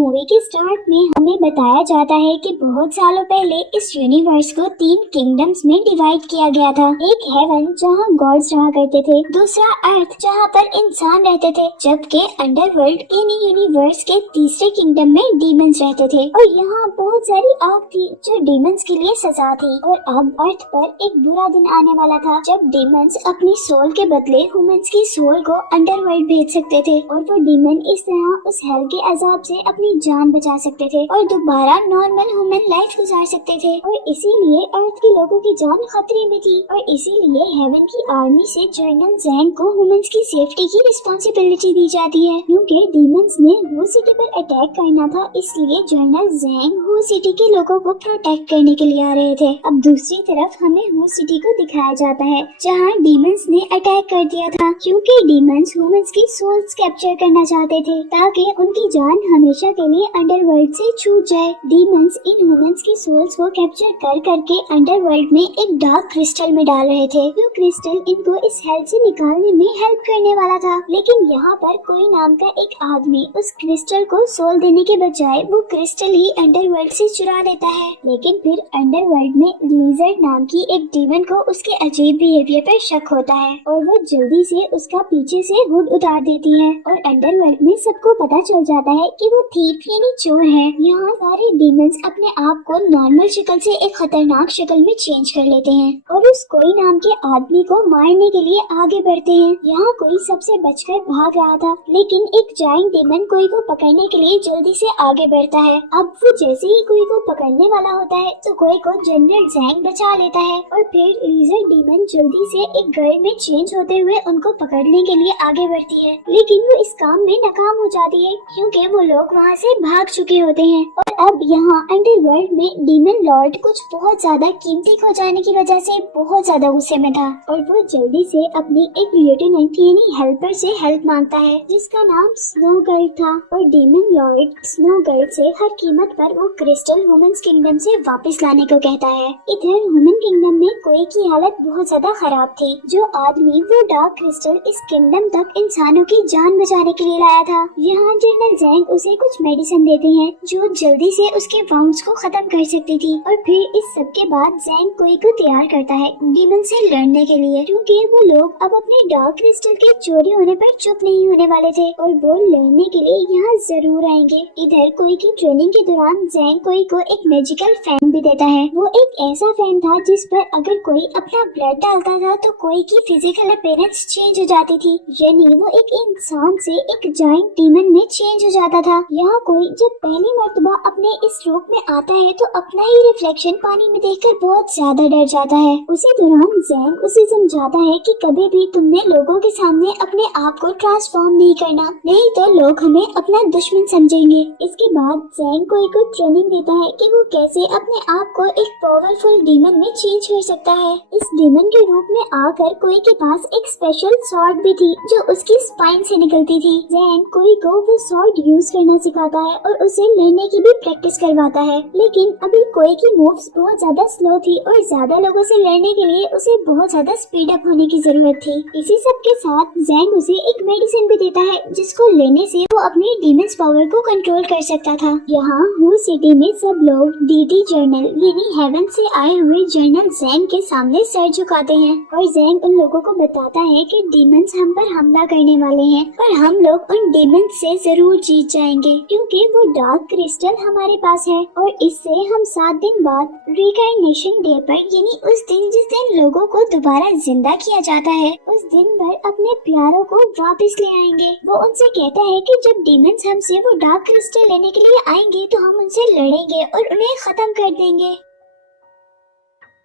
Movie के start में हमें बताया जाता है कि बहुत सालों पहले इस यूनिवर्स को 3 किंगडम्स में डिवाइड किया गया था। एक हेवन जहाँ गॉड्स रहा करते थे, दूसरा अर्थ जहाँ पर इंसान रहते थे, जबकि अंडरवर्ल्ड यानी यूनिवर्स के तीसरे किंगडम में डीमंस रहते थे। और यहाँ बहुत सारी आग थी जो डीमंस के लिए सजा थी। और अब अर्थ पर एक बुरा दिन आने वाला था जब डीमंस अपनी सोल के बदले ह्यूमंस की सोल को अंडरवर्ल्ड भेज सकते थे और वो डीमन इस तरह उस हेल के अजाब से अपनी जान बचा सकते थे और दोबारा नॉर्मल ह्यूमन लाइफ गुजार सकते थे। और इसीलिए अर्थ के लोगों की जान खतरे में थी और इसीलिए हेवन की आर्मी से जनरल ज़ैंग को ह्यूमंस की सेफ्टी की रिस्पॉन्सिबिलिटी दी जाती है। क्योंकि डीमंस ने हू सिटी पर अटैक करना था, इसलिए जनरल ज़ैंग हू सिटी के लोगों को प्रोटेक्ट करने के लिए आ रहे थे। अब दूसरी तरफ हमें हू सिटी को दिखाया जाता है जहाँ डीमंस ने अटैक कर दिया था, क्योंकि डीमंस ह्यूमंस की सोल्स कैप्चर करना चाहते थे ताकि उनकी जान हमेशा के लिए अंडरवर्ल्ड से छूट जाए। डीमंस इन ह्यूमंस की सोल्स को कैप्चर कर करके अंडरवर्ल्ड में एक डार्क क्रिस्टल में डाल रहे थे। जो क्रिस्टल इनको इस हेल से निकालने में हेल्प करने वाला था। लेकिन यहाँ पर कोई नाम का एक आदमी उस क्रिस्टल को सोल देने के बजाय वो क्रिस्टल ही अंडरवर्ल्ड से चुरा लेता है। लेकिन फिर अंडरवर्ल्ड में लिजर्ड नाम की एक डीमन को उसके अजीब बिहेवियर पर शक होता है और वो जल्दी से उसका पीछे से हुड उतार देती है और अंडरवर्ल्ड में सबको पता चल जाता है कि वो थीफ यानी चोर है। यहाँ सारे डीमंस अपने आप को नॉर्मल शक्ल से एक खतरनाक शक्ल में चेंज कर लेते हैं और उस कोई नाम के आदमी को मारने के लिए आगे बढ़ते हैं। यहाँ कोई सबसे बचकर भाग रहा था, लेकिन एक जाइंट डीमन कोई को पकड़ने के लिए जल्दी से आगे बढ़ता है। अब वो जैसे ही कोई को पकड़ने वाला होता है तो कोई को जनरल ज़ैंग बचा लेता है और फिर लीजर डीमन जल्दी से एक गर्ल में चेंज होते हुए उनको पकड़ने के लिए आगे बढ़ती है। लेकिन वो इस काम में नाकाम हो जाती है क्योंकि वो लोग वहाँ से भाग चुके होते हैं। और अब यहाँ अंडरवर्ल्ड में डीमन लॉर्ड कुछ बहुत ज्यादा कीमती खो जाने की वजह से बहुत ज्यादा गुस्से में था और वो जल्दी से अपनी एक लेफ्टिनेंट यानी हेल्पर से हेल्प मांगता है जिसका नाम स्नो गर्ल था। और डीमन लॉर्ड स्नो गर्ल से हर कीमत पर वो क्रिस्टल ह्यूमंस किंगडम से वापस लाने को कहता है। इधर ह्यूमन किंगडम में कोई की हालत बहुत ज्यादा खराब थी। जो आदमी वो डार्क क्रिस्टल इस किंगडम तक इंसानों की जान बचाने के लिए लाया था। यहाँ जनरल ज़ैंग उसे कुछ मेडिसिन देते हैं जो जल्दी से उसके वाउंड्स को खत्म कर सकती थी। और फिर इस सब के बाद ज़ैंग कोई को तैयार करता है डीमन से लड़ने के लिए, क्योंकि वो लोग अब अपने डार्क क्रिस्टल के चोरी होने पर चुप नहीं होने वाले थे और वो लड़ने के लिए यहाँ जरूर आएंगे। इधर कोई की ट्रेनिंग के दौरान ज़ैंग कोई को एक मैजिकल फैन भी देता है। वो एक ऐसा फैन था जिस पर अगर कोई अपना ब्लड डालता था तो कोई की फिजिकल अपीयरेंस चेंज हो जाती थी, यानी वो एक इंसान से एक जाइंट डीमन में चेंज हो जाता था। यहाँ कोई जब पहली मर्तबा अपने इस रूप में आता है तो अपना ही रिफ्लेक्शन पानी में देखकर बहुत ज्यादा डर जाता है। उसी दौरान ज़ैंग उसे समझाता है कि कभी भी तुमने लोगों के सामने अपने आप को ट्रांसफॉर्म नहीं करना, नहीं तो लोग हमें अपना दुश्मन समझेंगे। इसके बाद ज़ैंग कोई को ट्रेनिंग देता है कि वो कैसे अपने आप को एक पावरफुल डीमन में चेंज कर सकता है। इस डीमन के रूप में आकर कोई के पास एक स्पेशल सॉर्ड भी थी जो उसकी स्पाइन से निकलती थी। ज़ैंग कोई को वो सॉर्ड यूज करना सिखाता है और उसे लड़ने की भी प्रैक्टिस करवाता है। लेकिन अभी कोई की मूव्स बहुत ज्यादा स्लो थी और ज्यादा लोगों से लड़ने के लिए उसे बहुत ज्यादा स्पीड अप होने की जरूरत थी। इसी सब के साथ ज़ैंग उसे एक मेडिसिन भी देता है जिसको लेने से वो अपनी डीमंस पावर को कंट्रोल कर सकता था। यहाँ हू सिटी में सब लोग डीडी जर्नल यानी हेवन से आए हुए जनरल ज़ैंग के सामने सर झुकाते हैं और ज़ैंग उन लोगों को बताता है कि डीमंस हम पर हमला करने वाले हैं और हम लोग उन डीमंस से जरूर जीत जाएंगे क्योंकि वो डार्क क्रिस्टल हमारे पास है। और इससे हम 7 दिन बाद रिकाइनेशन डे पर यानी उस दिन जिस दिन लोगों को दोबारा जिंदा किया जाता है, उस दिन पर अपने प्यारों को वापस ले आएंगे। वो उनसे कहता है कि जब डीमंस हमसे वो डार्क क्रिस्टल लेने के लिए आएंगे तो हम उनसे लड़ेंगे और उन्हें खत्म कर देंगे।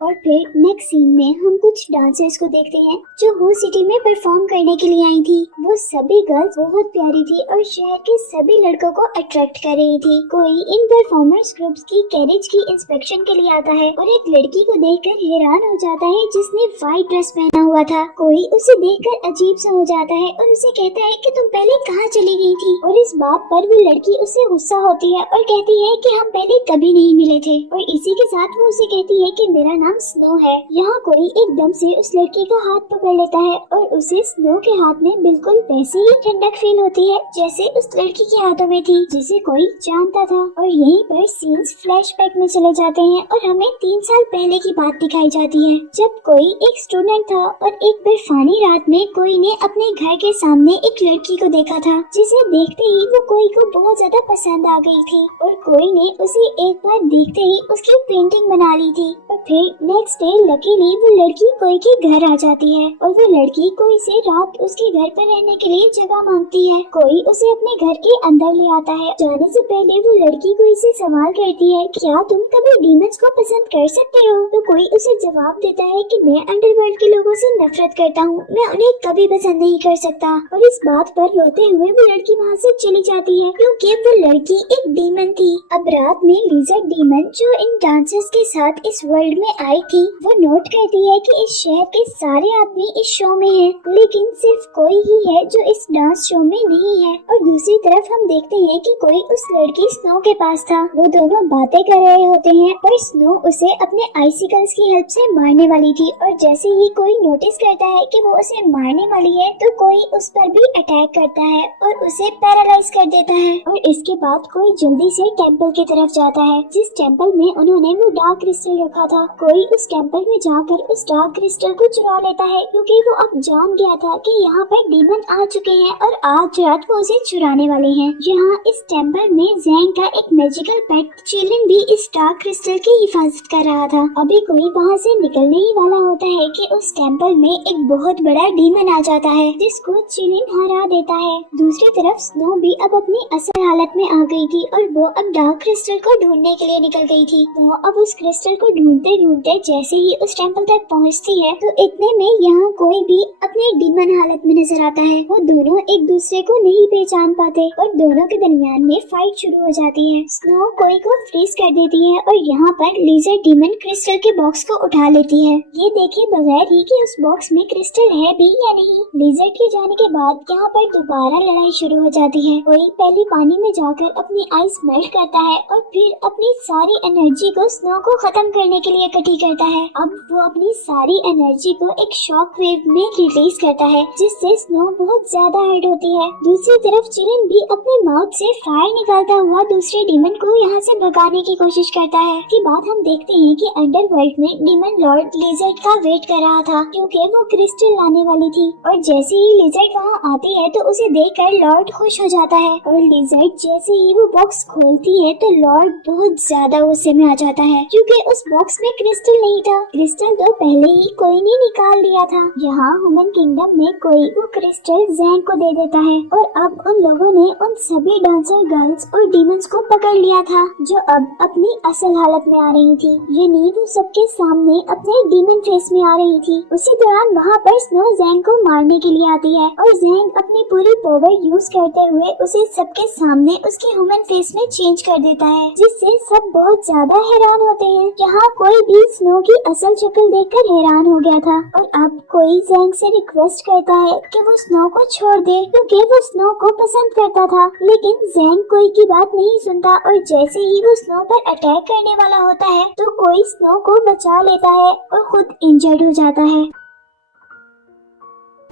और फिर नेक्स्ट सीन में हम कुछ डांसर्स को देखते हैं जो हू सिटी में परफॉर्म करने के लिए आई थी। वो सभी गर्ल्स बहुत प्यारी थी और शहर के सभी लड़कों को अट्रैक्ट कर रही थी। कोई इन परफॉर्मर्स ग्रुप्स की कैरेज की इंस्पेक्शन के लिए आता है और एक लड़की को देखकर हैरान हो जाता है जिसने व्हाइट ड्रेस पहना हुआ था। कोई उसे देखकर अजीब सा हो जाता है और उसे कहता है कि तुम पहले कहाँ चली गई थी। और इस बात पर वो लड़की उससे गुस्सा होती है और कहती है कि हम पहले कभी नहीं मिले थे। और इसी के साथ वो उसे कहती है कि मेरा नाम स्नो है। यहाँ कोई एकदम से उस लड़की का हाथ पकड़ लेता है और उसे स्नो के हाथ में बिल्कुल वैसी ही ठंडक फील होती है जैसे उस लड़की के हाथों में थी जिसे कोई जानता था। और यहीं पर सीन्स फ्लैशबैक में चले जाते हैं और हमें 3 साल पहले की बात दिखाई जाती है, जब कोई एक स्टूडेंट था और एक बर्फानी रात में कोई ने अपने घर के सामने एक लड़की को देखा था, जिसे देखते ही वो कोई को बहुत ज्यादा पसंद आ गई थी और कोई ने उसे एक बार देखते ही उसकी पेंटिंग बना ली थी। और फिर नेक्स्ट डे लकीली वो लड़की कोई के घर आ जाती है और वो लड़की कोई से रात उसके घर पर रहने के लिए जगह मांगती है। कोई उसे अपने घर के अंदर ले आता है। जाने से पहले वो लड़की कोई से सवाल करती है, क्या तुम कभी डीमंस को पसंद कर सकते हो? तो कोई उसे जवाब देता है कि मैं अंडरवर्ल्ड के लोगों से नफरत करता हूँ, मैं उन्हें कभी पसंद नहीं कर सकता। और इस बात पर रोते हुए वो लड़की वहाँ से चली जाती है क्योंकि वो लड़की एक डीमन थी। अब रात में लिजर्ड डीमन जो इन डांसर्स के साथ इस वर्ल्ड में आई थी, वो नोट करती है कि इस शहर के सारे आदमी इस शो में हैं, लेकिन सिर्फ कोई ही है जो इस डांस शो में नहीं है। और दूसरी तरफ हम देखते हैं कि कोई उस लड़की स्नो के पास था। वो दोनों बातें कर रहे होते हैं और स्नो उसे अपने आइसिकल्स की हेल्प से मारने वाली थी। और जैसे ही कोई नोटिस करता है कि वो उसे मारने वाली है तो कोई उस पर भी अटैक करता है और उसे पैरालाइज कर देता है। और इसके बाद कोई जल्दी से टेंपल की तरफ जाता है, जिस टेंपल में उन्होंने वो डार्क क्रिस्टल रखा था। कोई उस टेंपल में जाकर उस डार्क क्रिस्टल को चुरा लेता है क्योंकि वो अब जान गया था कि यहाँ पर डीमन आ चुके हैं और आज रात वो उसे चुराने वाले हैं। यहाँ इस टेंपल में ज़ैंग का एक मैजिकल पेट चिलिन भी इस डार्क क्रिस्टल की हिफाजत कर रहा था। अभी कोई वहाँ से निकलने ही वाला होता है कि उस टेंपल में एक बहुत बड़ा डीमन आ जाता है जिसको चिलिन हरा देता है। दूसरी तरफ स्नो भी अब अपनी असल हालत में आ गई थी और वो अब डार्क क्रिस्टल को ढूंढने के लिए निकल गई थी। तो अब उस क्रिस्टल को ढूंढते ढूंढते जैसे ही उस टेंपल तक पहुंचती है तो इतने में यहाँ कोई भी अपने डीमन हालत में नजर आता है। वो दोनों एक दूसरे को नहीं पहचान पाते और दोनों के दरमियान में फाइट शुरू हो जाती है। स्नो कोई को फ्रीज कर देती है और यहाँ पर लिजर्ड डीमन क्रिस्टल के बॉक्स को उठा लेती है, ये देखे बगैर ही कि उस बॉक्स में क्रिस्टल है भी या नहीं। लिजर्ड के जाने के बाद यहाँ पर दोबारा लड़ाई शुरू हो जाती है। कोई पहले पानी में जाकर अपनी आइस मेल्ट करता है और फिर अपनी सारी एनर्जी को स्नो को खत्म करने के लिए इकट्ठी करता है। अब वो अपनी सारी एनर्जी को एक शॉक वेव में रिलीज करता है जिससे स्नो बहुत ज्यादा हर्ट होती है। दूसरी तरफ चिलिन भी अपने माउथ से फायर निकालता हुआ दूसरे डीमन को यहाँ से भगाने की कोशिश करता है। इसके बाद हम देखते हैं कि अंडरवर्ल्ड में डीमन लॉर्ड लिजर्ड का वेट कर रहा था क्योंकि वो क्रिस्टल लाने वाली थी। और जैसे ही लिजर्ड वहाँ आती है तो उसे देखकर लॉर्ड खुश हो जाता है और लिजर्ड जैसे ही वो बॉक्स खोलती है तो लॉर्ड बहुत ज्यादा गुस्से में आ जाता है क्योंकि उस बॉक्स में क्रिस्टल नहीं था। क्रिस्टल तो पहले ही कोई ने निकाल लिया था। यहाँ ह्यूमन किंगडम में कोई वो क्रिस्टल ज़ैंग को दे देता है और अब उन लोगों ने उन सभी डांसर गर्ल्स और डीमंस को पकड़ लिया था जो अब अपनी असल हालत में आ रही थी, यानी वो सबके सामने अपने डीमन फेस में आ रही थी। उसी दौरान वहाँ पर स्नो ज़ैंग को मारने के लिए आती है और ज़ैंग अपनी पूरी पावर यूज करते हुए उसे सबके सामने उसके ह्यूमन फेस में चेंज कर देता है, जिससे सब बहुत ज्यादा हैरान होते हैं। यहाँ कोई भी स्नो की असल शक्ल देखकर हैरान हो गया था और अब कोई ज़ैंग से रिक्वेस्ट करता है कि वो स्नो को छोड़ दे क्योंकि वो स्नो को पसंद करता था, लेकिन ज़ैंग कोई की बात नहीं सुनता और जैसे ही वो स्नो पर अटैक करने वाला होता है तो कोई स्नो को बचा लेता है और खुद इंजर्ड हो जाता है।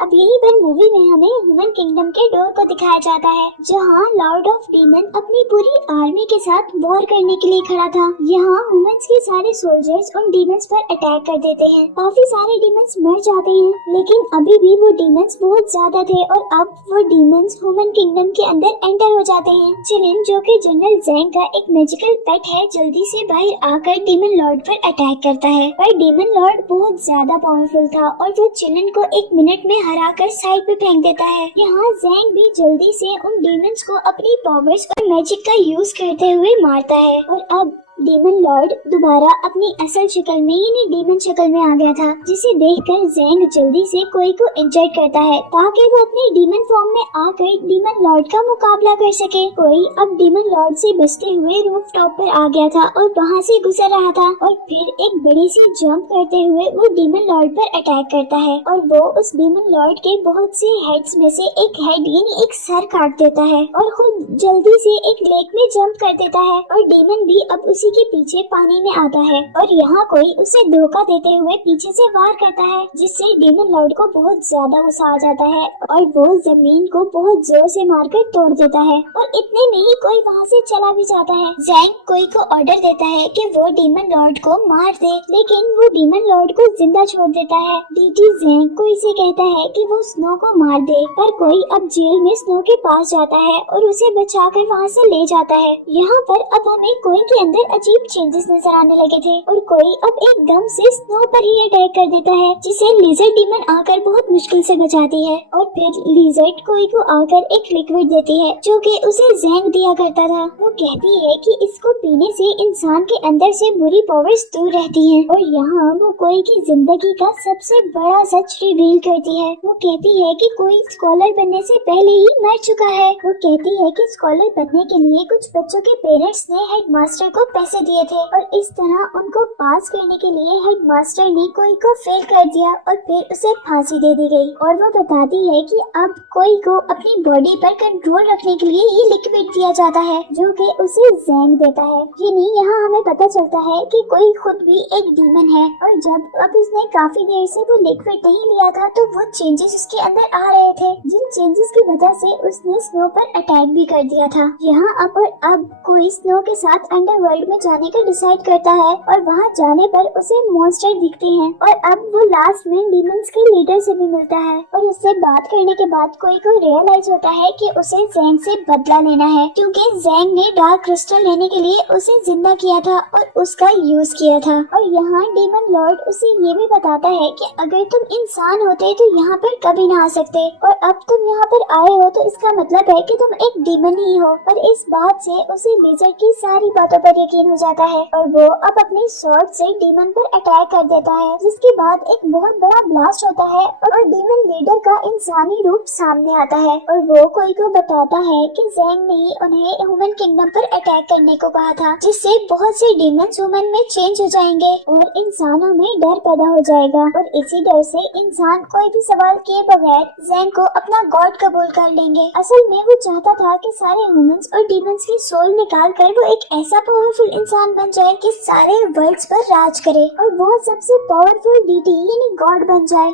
अब यहीं पर मूवी में हमें ह्यूमन किंगडम के डोर को दिखाया जाता है जहां लॉर्ड ऑफ डीमन अपनी पूरी आर्मी के साथ वॉर करने के लिए खड़ा था। यहाँ ह्यूमंस के सारे सोल्जर्स उन डीमंस पर अटैक कर देते हैं। काफी सारे डीमंस मर जाते हैं लेकिन अभी भी वो डीमंस बहुत ज्यादा थे और अब वो डीमंस ह्यूमन किंगडम के अंदर एंटर हो जाते हैं। चिलिन जो कि जनरल ज़ैंग का एक मैजिकल पेट है जल्दी से बाहर आकर डीमन लॉर्ड पर अटैक करता है, पर डीमन लॉर्ड बहुत ज्यादा पावरफुल था और वो चिलिन को 1 मिनट में हराकर साइड पे फेंक देता है। यहाँ ज़ैंग भी जल्दी से उन डीमंस को अपनी पावर्स और मैजिक का यूज करते हुए मारता है और अब डीमन लॉर्ड दोबारा अपनी असल शक्ल में यानी डीमन शक्ल में आ गया था, जिसे देखकर ज़ैंग जल्दी से कोई को इंजर्ड करता है ताकि वो अपने डीमन फॉर्म में आकर डीमन लॉर्ड का मुकाबला कर सके। कोई अब डीमन लॉर्ड से बचते हुए रूफ टॉप पर आ गया था और वहाँ से गुजर रहा था और फिर एक बड़ी सी जंप करते हुए वो डीमन लॉर्ड पर अटैक करता है और वो उस डीमन लॉर्ड के बहुत से हेड्स में से एक हेड यानी एक सर काट देता है और खुद जल्दी से एक लेक में जंप कर देता है और डीमन भी अब उसी उसी के पीछे पानी में आता है और यहाँ कोई उसे धोखा देते हुए पीछे से वार करता है, जिससे डीमन लॉर्ड को बहुत ज्यादा गुस्सा आ जाता है और वो जमीन को बहुत जोर से मारकर तोड़ देता है और इतने में ही कोई वहाँ से चला भी जाता है। जैंग कोई को ऑर्डर देता है कि वो डीमन लॉर्ड को मार दे, लेकिन वो डीमन लॉर्ड को जिंदा छोड़ देता है। डीटी जैंग कोई से कहता है कि वो स्नो को मार दे, पर कोई अब जेल में स्नो के पास जाता है और उसे बचाकर वहाँ से ले जाता है। यहाँ पर अब हमें कोई के अंदर अजीब चेंजेस नजर आने लगे थे और कोई अब एकदम से स्नो पर ही अटैक कर देता है, जिसे लिजर्ड डीमन आकर बहुत मुश्किल से बचाती है और फिर लिजर्ड कोई को आकर एक लिक्विड देती है जो कि उसे जैंग दिया करता था। वो कहती है कि इसको पीने से इंसान के अंदर से बुरी पावर्स दूर रहती हैं और यहाँ वो कोई की जिंदगी का सबसे बड़ा सच रिवील करती है। वो कहती है कि कोई स्कॉलर बनने से पहले ही मर चुका है। वो कहती है कि स्कॉलर बनने के लिए कुछ बच्चों के पेरेंट्स ने हेडमास्टर को पैसे दिए थे और इस तरह उनको पास करने के लिए हेडमास्टर ने कोई को फेल कर दिया और फिर उसे फांसी दे दी गई। और वो बताती है कि अब कोई को अपनी बॉडी पर कंट्रोल रखने के लिए ये लिक्विड दिया जाता है जो कि उसे जैंग देता है। यानी यहाँ हमें पता चलता है कि कोई खुद भी एक डीमन है और जब अब उसने काफी देर से वो लिक्विड नहीं लिया था तो वो चेंजेस उसके अंदर आ रहे थे, जिन चेंजेस की वजह से उसने स्नो पर अटैक भी कर दिया था। यहाँ अब कोई स्नो के साथ अंडरवर्ल्ड में जाने का डिसाइड करता है और वहाँ जाने पर उसे मॉन्स्टर दिखते हैं और अब वो लास्ट में डीमंस के लीडर से भी मिलता है और उससे बात करने के बाद कोई को रियलाइज होता है कि उसे जैंग से बदला लेना है, क्योंकि जैंग ने डार्क क्रिस्टल लेने के लिए उसे जिंदा किया था और उसका यूज किया था। और यहाँ डीमन लॉर्ड उसे ये भी बताता है कि अगर तुम इंसान होते तो यहाँ पर कभी ना आ सकते और अब तुम यहाँ पर आए हो तो इसका मतलब है कि तुम एक डीमन ही हो। और इस बात से उसे लिजर्ड की सारी बातों पर यकीन हो जाता है और वो अब अपनी स्वॉर्ड से डीमन पर अटैक कर देता है, जिसके बाद एक बहुत बड़ा ब्लास्ट होता है और डीमन लीडर का इंसानी रूप सामने आता है और वो कोई को बताता है कि जैंग ने उन्हें ह्यूमन किंगडम पर अटैक करने को कहा था, जिससे बहुत से डीमंस ह्यूमन में चेंज हो जाएंगे और इंसानों में डर पैदा हो जाएगा और इसी डर से इंसान कोई भी सवाल किए बगैर जैंग को अपना गॉड कबूल कर लेंगे। असल में वो चाहता था कि सारे ह्यूमंस और डीमंस की सोल निकाल कर वो एक ऐसा पावरफुल इंसान बन जाए कि सारे वर्ल्ड्स पर राज करे और वो सबसे पावरफुल डीटी यानी गॉड बन जाए।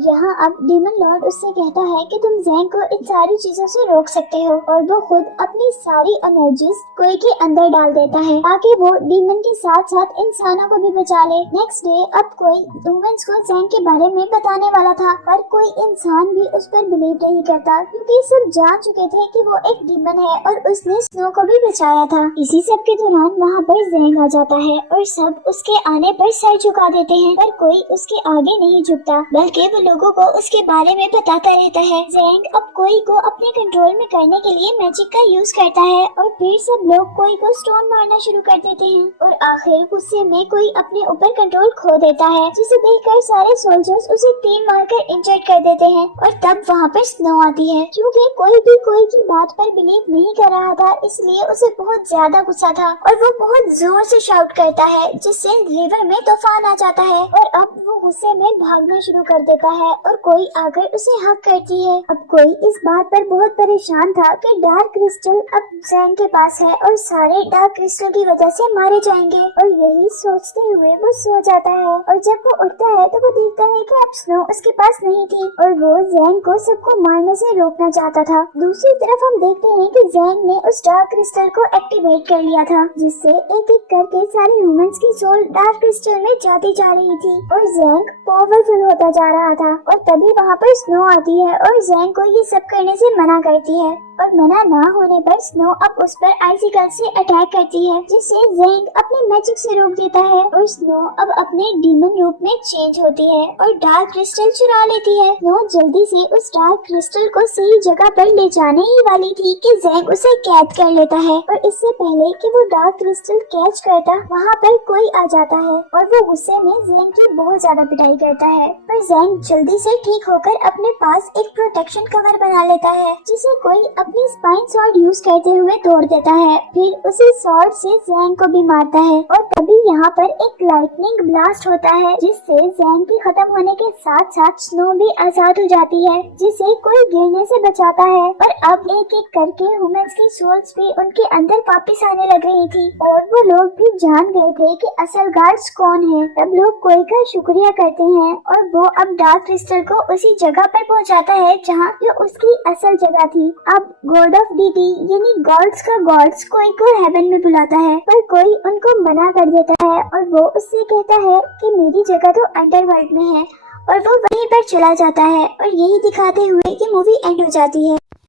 यहाँ अब डीमन लॉर्ड उससे कहता है कि तुम जैंग को इन सारी चीजों से रोक सकते हो और वो खुद अपनी सारी एनर्जीज कोई के अंदर डाल देता है ताकि वो डीमन के साथ साथ इंसानों को भी बचा ले। नेक्स्ट डे अब कोई ह्यूमंस को जैंग के बारे में बताने वाला था, पर कोई इंसान भी उस पर बिलीव नहीं करता क्योंकि सब जान चुके थे कि वो एक डीमन है और उसने स्नो को भी बचाया था। इसी सब के दौरान वहाँ पर जैंग आ जाता है और सब उसके आने पर सर झुका देते हैं, पर कोई उसके आगे नहीं झुकता बल्कि वो लोगों को उसके बारे में बताता रहता है। जैंग अब कोई को अपने कंट्रोल में करने के लिए मैजिक का यूज करता है और फिर सब लोग कोई को स्टोन मारना शुरू कर देते हैं और आखिर गुस्से में कोई अपने ऊपर कंट्रोल खो देता है, जिसे देखकर सारे सोल्जर्स उसे तीर मारकर इंजर्ड कर देते हैं और तब वहाँ पर स्नो आती है। क्योंकि कोई भी कोई की बात पर बिलीव नहीं कर रहा था इसलिए उसे बहुत ज्यादा गुस्सा था और वो बहुत जोर से शाउट करता है, जिससे रिवर में तूफान आ जाता है और अब वो गुस्से में भागना शुरू कर देता है और कोई आकर उसे हक करती है। अब कोई इस बात पर बहुत परेशान था कि डार्क क्रिस्टल अब जैंग के पास है और सारे डार्क क्रिस्टल की वजह से मारे जाएंगे और यही सोचते हुए वो सो जाता है और जब वो उठता है तो वो देखता है कि अब स्नो उसके पास नहीं थी और वो जैंग को सबको मारने से रोकना चाहता था। दूसरी तरफ हम देखते हैं कि जैंग ने उस डार्क क्रिस्टल को एक्टिवेट कर लिया था, जिससे एक एक करके सारे ह्यूमंस की सोल डार्क क्रिस्टल में जाती जा रही थी और जैंग पावरफुल होता जा रहा था। और तभी वहाँ पर स्नो आती है और जैंग को ये सब करने से मना करती है और मना ना होने पर स्नो अब उस पर आइसिकल से अटैक करती है, जिसे जैंग अपने मैजिक से रोक देता है और स्नो अब अपने डीमन रूप में चेंज होती है और डार्क क्रिस्टल चुरा लेती है। स्नो जल्दी से उस डार्क क्रिस्टल को सही जगह पर ले जाने ही वाली थी कि जैंग उसे कैद कर लेता है और इससे पहले कि वो डार्क क्रिस्टल कैच करता वहाँ पर कोई आ जाता है और वो गुस्से में जैंग की बहुत ज्यादा पिटाई करता है, पर जैंग जल्दी से ठीक होकर अपने पास एक प्रोटेक्शन कवर बना लेता है, जिसे कोई अपनी स्पाइन स्वॉर्ड यूज करते हुए तोड़ देता है। फिर उसी स्वॉर्ड से ज़ैंग को भी मारता है और तभी यहाँ पर एक लाइटनिंग ब्लास्ट होता है जिससे ज़ैंग की खत्म होने के साथ साथ स्नो भी आजाद हो जाती है, जिसे कोई गिरने से बचाता है। और अब एक एक करके ह्यूमंस की सोल्स भी उनके अंदर वापस आने लग रही थी और वो लोग भी जान गए थे कि असल गार्ड्स कौन है। तब लोग कोई का शुक्रिया करते हैं और वो अब डार्क क्रिस्टल को उसी जगह पर पहुंचाता है जहां जो उसकी असल जगह थी। अब गॉड ऑफ डीटी यानी गॉड्स का गॉड्स कोई को हेवन में बुलाता है, पर कोई उनको मना कर देता है और वो उससे कहता है कि मेरी जगह तो अंडरवर्ल्ड में है, और वो वहीं पर चला जाता है। और यही दिखाते हुए कि मूवी एंड हो जाती है।